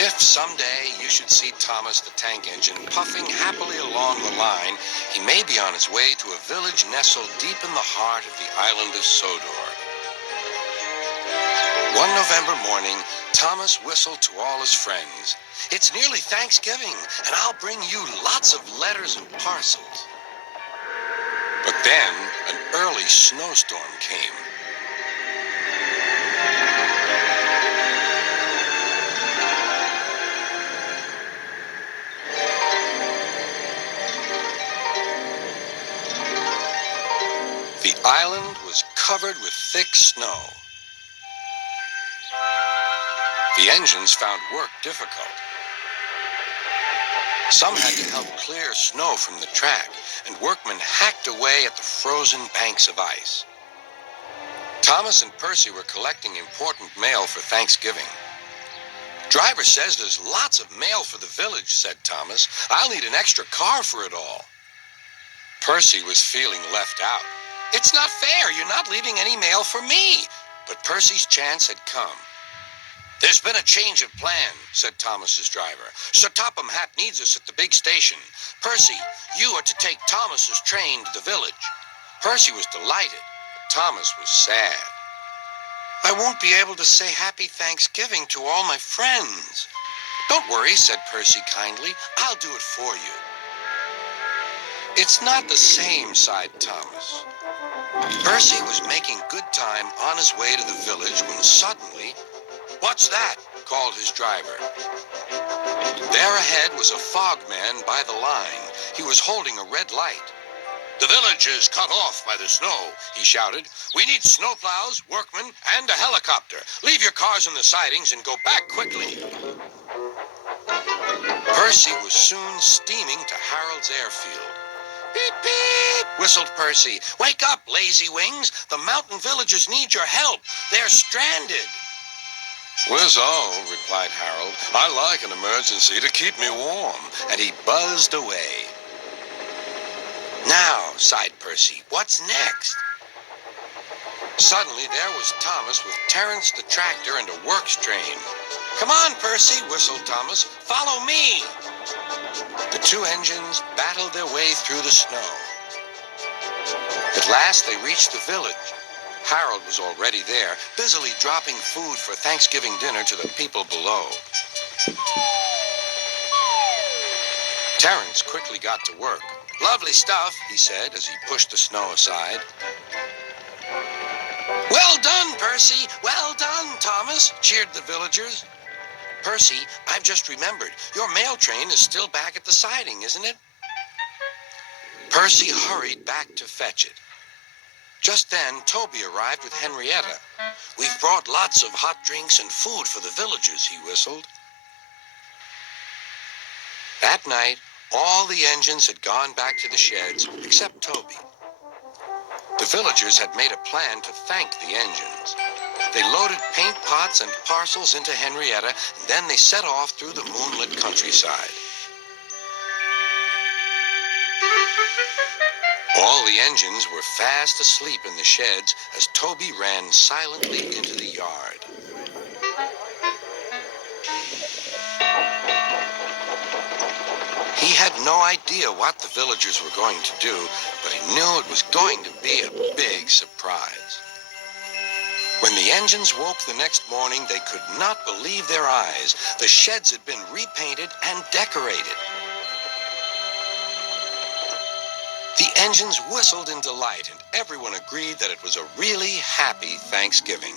If someday you should see Thomas the tank engine puffing happily along the line, he may be on his way to a village nestled deep in the heart of the island of Sodor. One November morning, Thomas whistled to all his friends. "It's nearly Thanksgiving, and I'll bring you lots of letters and parcels." But then an early snowstorm came. The island was covered with thick snow. The engines found work difficult. Some had to help clear snow from the track, and workmen hacked away at the frozen banks of ice. Thomas and Percy were collecting important mail for Thanksgiving. "Driver says there's lots of mail for the village," said Thomas. "I'll need an extra car for it all." Percy was feeling left out. "It's not fair. You're not leaving any mail for me." But Percy's chance had come. "There's been a change of plan," said Thomas's driver. "Sir Topham Hatt needs us at the big station. Percy, you are to take Thomas's train to the village." Percy was delighted. Thomas was sad. "I won't be able to say Happy Thanksgiving to all my friends." "Don't worry," said Percy kindly. "I'll do it for you." "It's not the same," sighed Thomas. Percy was making good time on his way to the village when suddenly, "What's that?" called his driver. There ahead was a fogman by the line. He was holding a red light. "The village is cut off by the snow," he shouted. "We need snowplows, workmen, and a helicopter. Leave your cars in the sidings and go back quickly." Percy was soon steaming to Harold's airfield. "Beep, beep," whistled Percy. "Wake up, lazy wings. The mountain villagers need your help. They're stranded." "Whiz-o," replied Harold. "I like an emergency to keep me warm." And he buzzed away. "Now," sighed Percy, "what's next?" Suddenly there was Thomas with Terence the tractor and a works train. "Come on, Percy," whistled Thomas. "Follow me." The two engines battled their way through the snow. At last they reached the village. Harold was already there, busily dropping food for Thanksgiving dinner to the people below. Terence quickly got to work. "Lovely stuff," he said as he pushed the snow aside. "Well done, Percy! Well done, Thomas!" cheered the villagers. "Percy, I've just remembered. Your mail train is still back at the siding, isn't it?" Percy hurried back to fetch it. Just then, Toby arrived with Henrietta. "We've brought lots of hot drinks and food for the villagers," he whistled. That night, all the engines had gone back to the sheds, except Toby. The villagers had made a plan to thank the engines. They loaded paint pots and parcels into Henrietta, and then they set off through the moonlit countryside. All the engines were fast asleep in the sheds as Toby ran silently into the yard. He had no idea what the villagers were going to do, but he knew it was going to be a big surprise. When the engines woke the next morning, they could not believe their eyes. The sheds had been repainted and decorated. The engines whistled in delight, and everyone agreed that it was a really happy Thanksgiving.